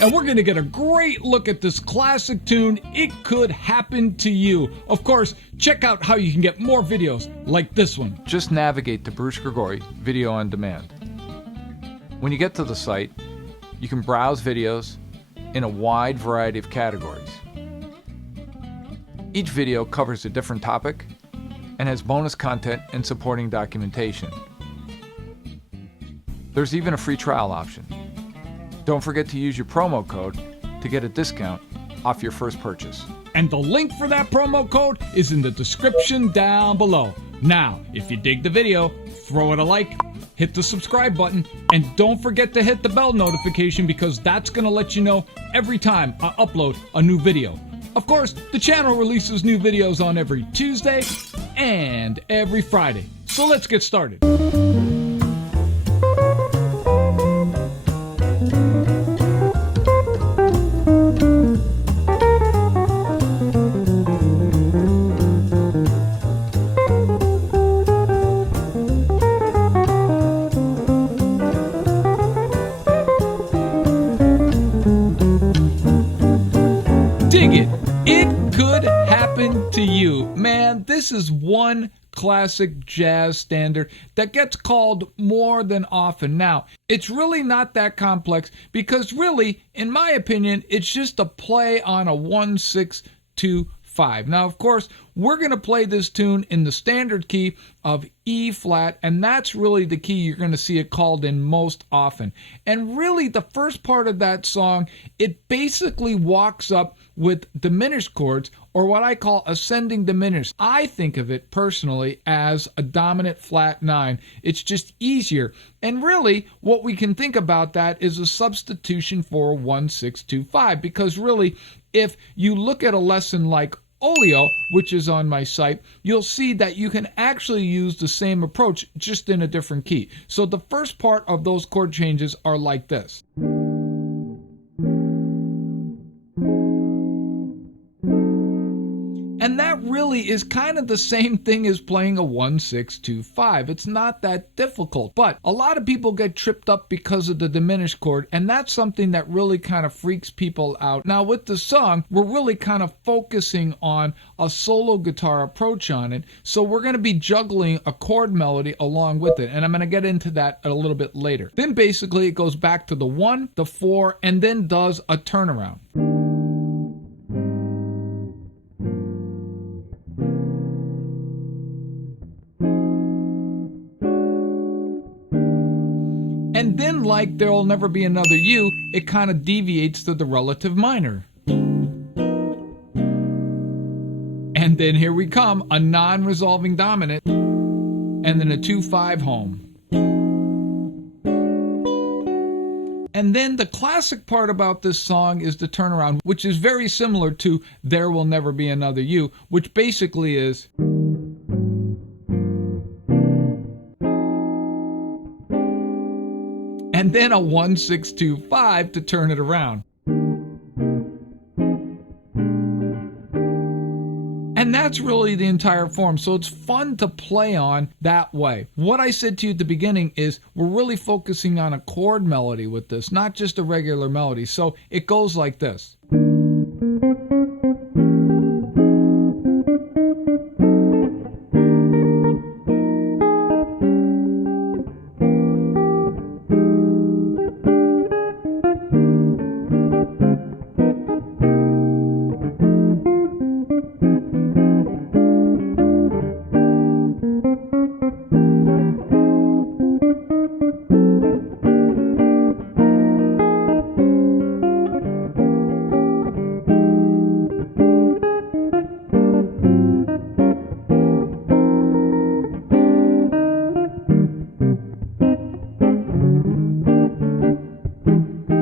and we're going to get a great look at this classic tune, It Could Happen to You. Of course, check out how you can get more videos like this one. Just navigate to Bruce Grigori Video on Demand. When you get to the site, you can browse videos in a wide variety of categories. Each video covers a different topic and has bonus content and supporting documentation. There's even a free trial option. Don't forget to use your promo code to get a discount off your first purchase. And the link for that promo code is in the description down below. Now, if you dig the video, throw it a like, hit the subscribe button, and don't forget to hit the bell notification because that's going to let you know every time I upload a new video. Of course, the channel releases new videos on every Tuesday and every Friday. So let's get started. Dig it! It Could Happen to You. Man, this is one classic jazz standard that gets called more than often. Now, it's really not that complex because really, in my opinion, it's just a play on a 1-6-2-5. Now, of course, we're going to play this tune in the standard key of E flat, and that's really the key you're going to see it called in most often. And really, the first part of that song, it basically walks up with diminished chords, or what I call ascending diminished. I think of it personally as a dominant flat 9. It's just easier. And really, what we can think about that is a substitution for 1-6-2-5, because really, if you look at a lesson like Olio, which is on my site, you'll see that you can actually use the same approach, just in a different key. So the first part of those chord changes are like this. And that really is kind of the same thing as playing a 1-6-2-5. It's not that difficult, but a lot of people get tripped up because of the diminished chord, and that's something that really kind of freaks people out. Now with the song, we're really kind of focusing on a solo guitar approach on it, so we're going to be juggling a chord melody along with it, and I'm going to get into that a little bit later. Then basically it goes back to the 1, the 4, and then does a turnaround. And then, like There'll Never Be Another You, it kind of deviates to the relative minor. And then here we come, a non-resolving dominant, and then a 2-5 home. And then the classic part about this song is the turnaround, which is very similar to There Will Never Be Another You, which basically is... and then a 1-6-2-5 to turn it around. And that's really the entire form, so it's fun to play on that way. What I said to you at the beginning is we're really focusing on a chord melody with this, not just a regular melody. So it goes like this.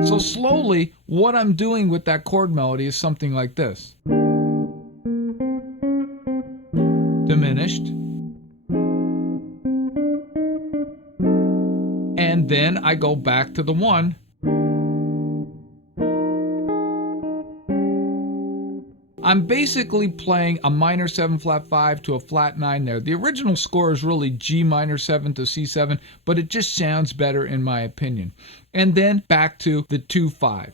So slowly, what I'm doing with that chord melody is something like this. Diminished. And then I go back to the 1. I'm basically playing a minor 7 flat 5 to a flat 9 there. The original score is really G minor 7 to C7, but it just sounds better in my opinion. And then back to the 2-5.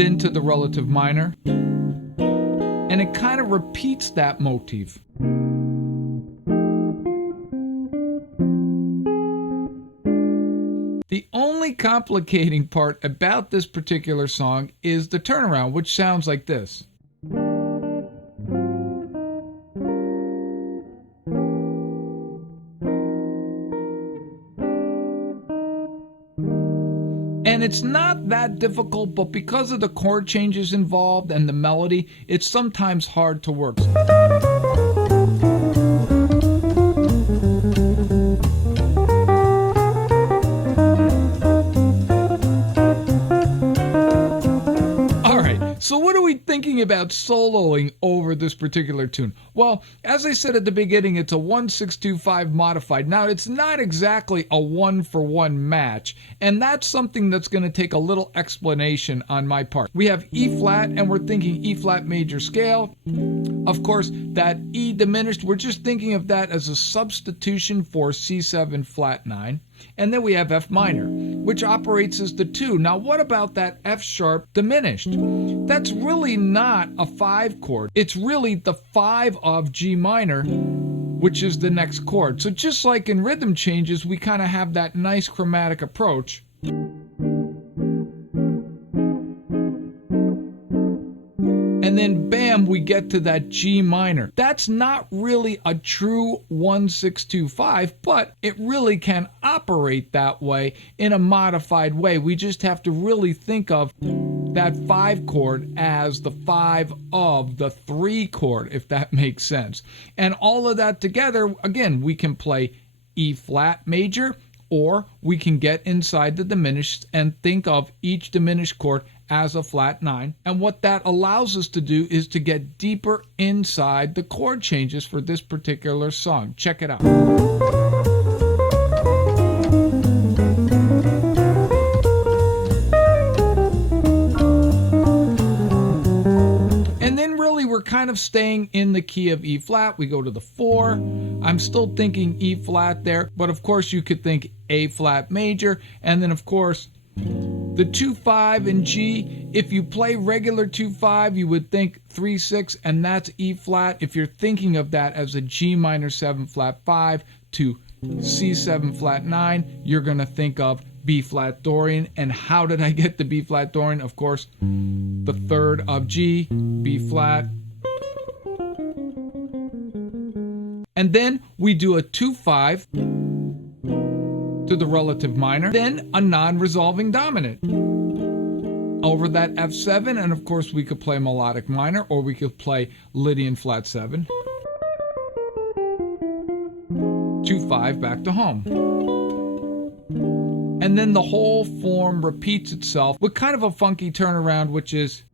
then to the relative minor, and it kind of repeats that motif. The only complicating part about this particular song is the turnaround, which sounds like this. And it's not that difficult, but because of the chord changes involved and the melody, it's sometimes hard to work. So what are we thinking about soloing over this particular tune? Well, as I said at the beginning, it's a 1-6-2-5 modified. Now, it's not exactly a one-for-one match, and that's something that's going to take a little explanation on my part. We have E flat, and we're thinking E flat major scale. Of course, that E diminished, we're just thinking of that as a substitution for C7 flat 9. And then we have F minor, which operates as the 2. Now, what about that F sharp diminished? That's really not a 5 chord. It's really the 5 of G minor, which is the next chord. So just like in rhythm changes, we kind of have that nice chromatic approach. And then bam, we get to that G minor. That's not really a true 1-6-2-5, but it really can operate that way in a modified way. We just have to really think of that 5 chord as the 5 of the 3 chord, if that makes sense. And all of that together, again, we can play E flat major, or we can get inside the diminished and think of each diminished chord as a flat 9. And what that allows us to do is to get deeper inside the chord changes for this particular song. Check it out. And then really we're kind of staying in the key of E flat. We go to the 4. I'm still thinking E flat there, but of course you could think A flat major, and then of course the 2-5 in G. If you play regular 2-5, you would think 3-6, and that's E flat. If you're thinking of that as a G minor 7 flat 5 to C7 flat 9, you're going to think of B flat Dorian. And how did I get the B flat Dorian? Of course, the 3rd of G, B flat. And then we do a 2-5 to the relative minor, then a non-resolving dominant over that F7, and of course we could play melodic minor, or we could play Lydian flat 7, 2-5 back to home. And then the whole form repeats itself with kind of a funky turnaround, which is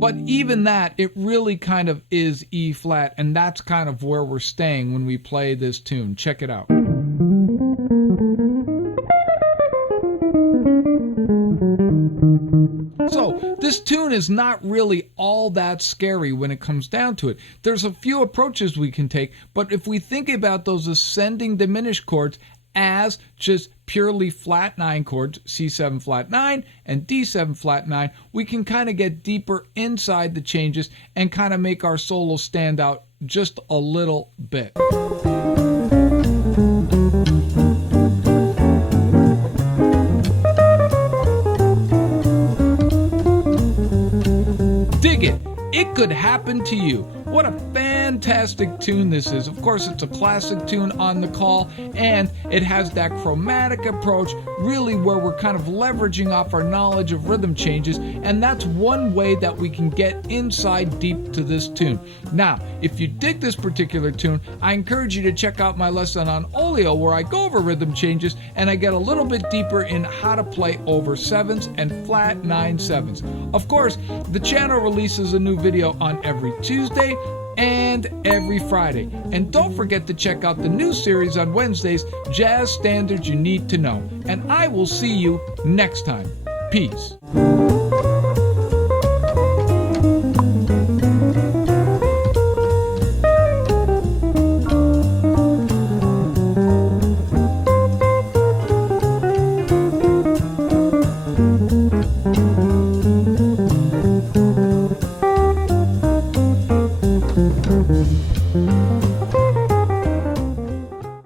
but even that, it really kind of is E flat, and that's kind of where we're staying when we play this tune. Check it out. So this tune is not really all that scary when it comes down to it. There's a few approaches we can take, but if we think about those ascending diminished chords as just purely flat 9 chords, C7 flat 9 and D7 flat 9, we can kind of get deeper inside the changes and kind of make our solo stand out just a little bit. Dig it! It could happen to you. What a fantastic tune this is. Of course, it's a classic tune on the call, and it has that chromatic approach, really where we're kind of leveraging off our knowledge of rhythm changes, and that's one way that we can get inside deep to this tune. Now, if you dig this particular tune, I encourage you to check out my lesson on Oleo, where I go over rhythm changes, and I get a little bit deeper in how to play over 7s and flat 9 7s. Of course, the channel releases a new video on every Tuesday and every Friday. And don't forget to check out the new series on Wednesdays, Jazz Standards You Need to Know. And I will see you next time. Peace.